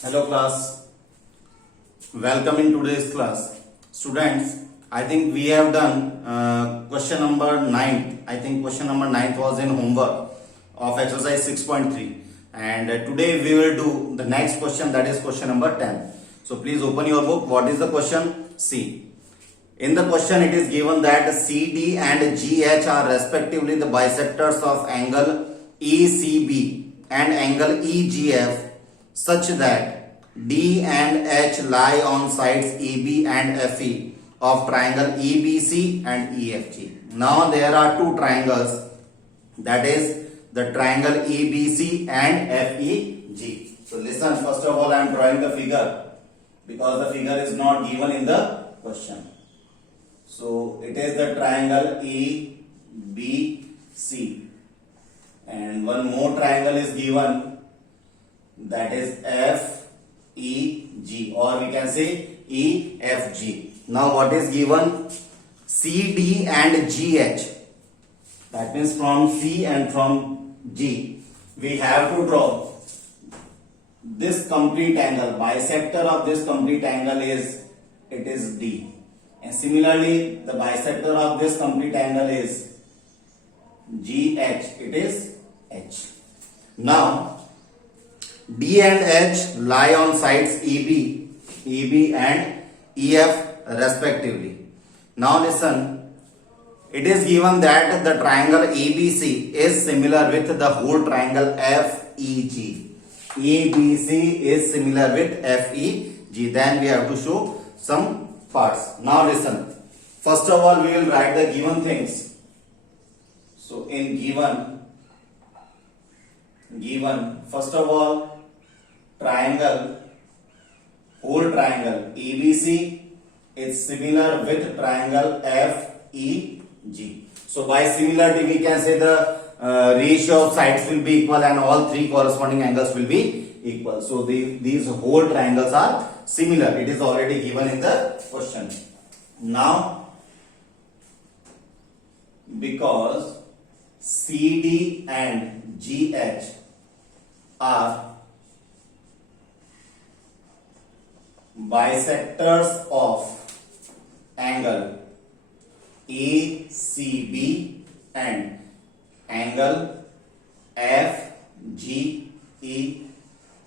Hello class, welcome in today's class. Students, I think we have done question number 9. I think question number 9 was in homework of exercise 6.3 and today we will do the next question, that is question number 10. So please open your book. What is the question? See, in the question it is given that CD and GH are respectively the bisectors of angle ECB and angle EGF such that D and H lie on sides AB and FE of triangle EBC and EFG. Now there are two triangles, that is the triangle EBC and FEG. So listen, first of all I am drawing the figure because the figure is not given in the question. So it is the triangle EBC and one more triangle is given, that is FEG, or we can say EFG. Now what is given? CD and GH, that means from C and from G we have to draw this complete angle. Bisector of this complete angle is D, and similarly the bisector of this complete angle is GH, it is H. Now D and H lie on sides EB and EF respectively. Now listen, it is given that the triangle ABC is similar with the whole triangle FEG. ABC is similar with FEG. Then we have to show some parts. Now listen, first of all we will write the given things. So in given, first of all, whole triangle ABC is similar with triangle FEG. So by similarity we can say the ratio of sides will be equal and all three corresponding angles will be equal. So these whole triangles are similar. It is already given in the question. Now because CD and GH are bisectors of angle ACB and angle FGE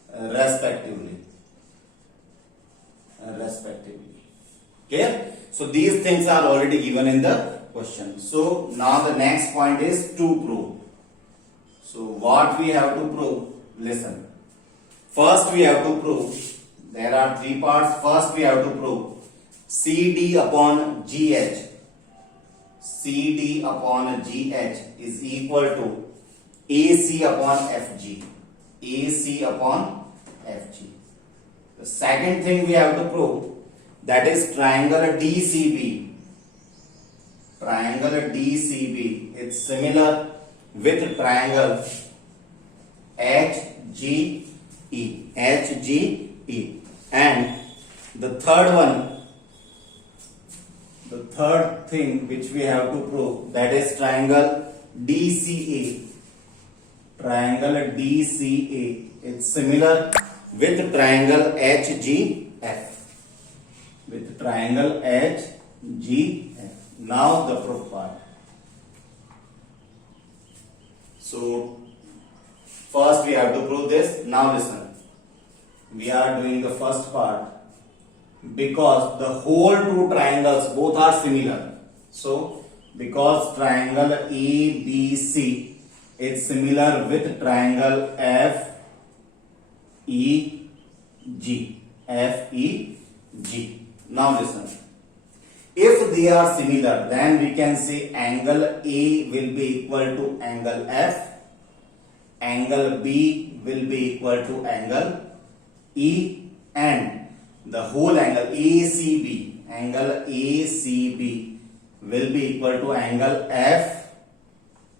respectively. Okay, so these things are already given in the question. So now the next point is to prove. So what we have to prove? Listen, first we have to prove, there are three parts. First we have to prove CD upon GH. CD upon GH is equal to AC upon FG. AC upon FG. The second thing we have to prove, that is triangle DCB. Triangle DCB is similar with triangle HGE. And the third thing which we have to prove, that is triangle DCA. Triangle DCA is similar with triangle HGF. With triangle HGF. Now the proof part. So first we have to prove this. Now listen, we are doing the first part because the whole two triangles both are similar. So because triangle ABC is similar with triangle FEG. Now listen, if they are similar, then we can say angle A will be equal to angle F, angle B will be equal to angle E, and the whole angle ACB will be equal to angle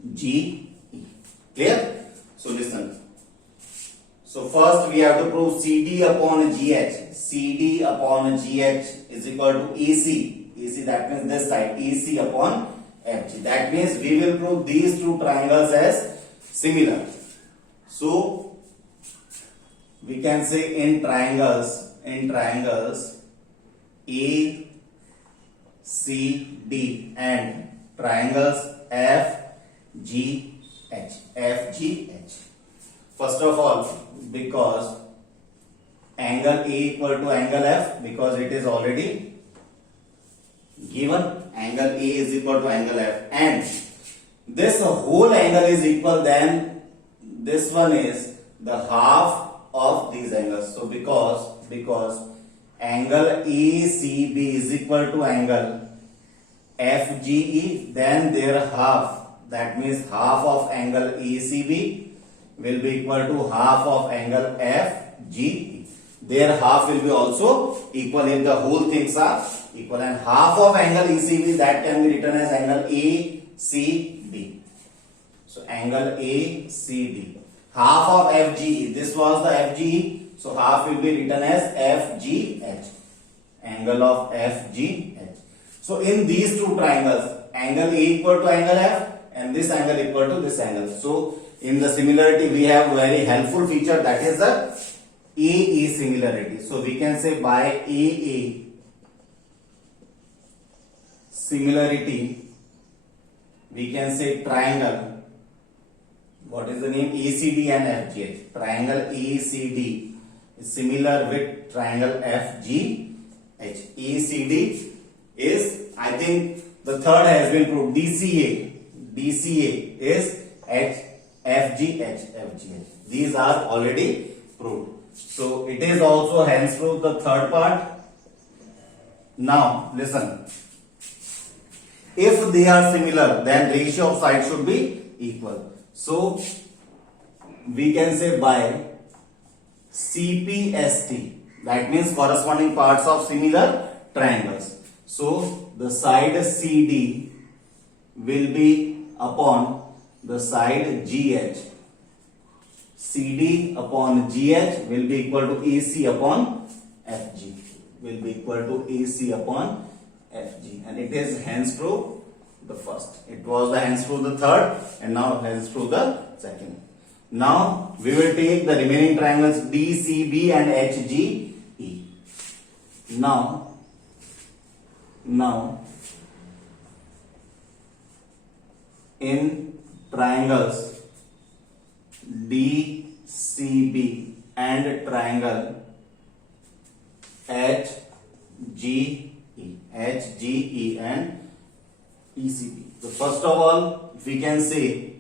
FGE. Clear? So listen. So first we have to prove CD upon GH. CD upon GH is equal to AC. AC, that means this side. AC upon FG. That means we will prove these two triangles as similar. So we can say in triangles A C D and triangles F G H. First of all, because angle A equal to angle F, because it is already given, angle A is equal to angle F, and this whole angle is equal, then this one is the half of these angles. So because angle ACB is equal to angle FGE, then their half, that means half of angle ACB will be equal to half of angle FGE. Their half will be also equal if the whole things are equal, and half of angle ECB, that can be written as angle ACD. So angle ACD. Half of FGE, this was the FGE, so half will be written as FGH. Angle of FGH. So in these two triangles, angle A equal to angle F and this angle equal to this angle. So in the similarity we have very helpful feature, that is the AA similarity. So we can say by AA similarity, we can say triangle, what is the name, ACD and FGH. Triangle ACD is similar with triangle FGH. ACD is, I think the third has been proved, DCA is FGH. These are already proved. So it is also hence proved, the third part. Now listen, if they are similar, then ratio of sides should be equal. So we can say by CPST, that means corresponding parts of similar triangles. So the side CD will be upon the side GH. CD upon GH will be equal to AC upon FG. Will be equal to AC upon FG. And it is hence proved the first. It was the hence proved the third, and now hence proved the second. Now we will take the remaining triangles DCB and HGE. Now in triangles DCB and triangle HGE and ECB. So first of all, we can say,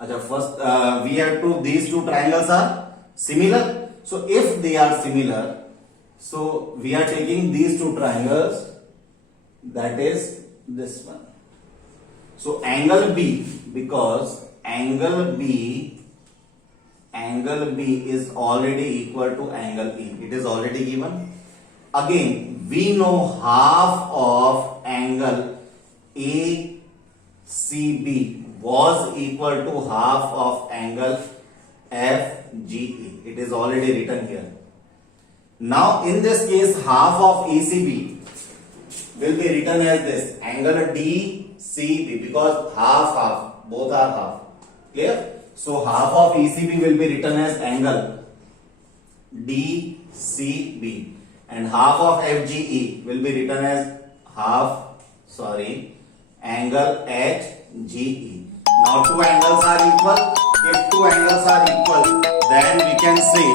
first we have to, these two triangles are similar. So if they are similar, so we are taking these two triangles, that is this one. So angle B, because angle B is already equal to angle E. It is already given. Again, we know half of angle ACB was equal to half of angle FGE. It is already written here. Now in this case, half of ACB will be written as this, angle DCB, because half, both are half. Clear? So half of ECB will be written as angle DCB, and half of FGE will be written as angle HGE. Now two angles are equal. If two angles are equal, then we can say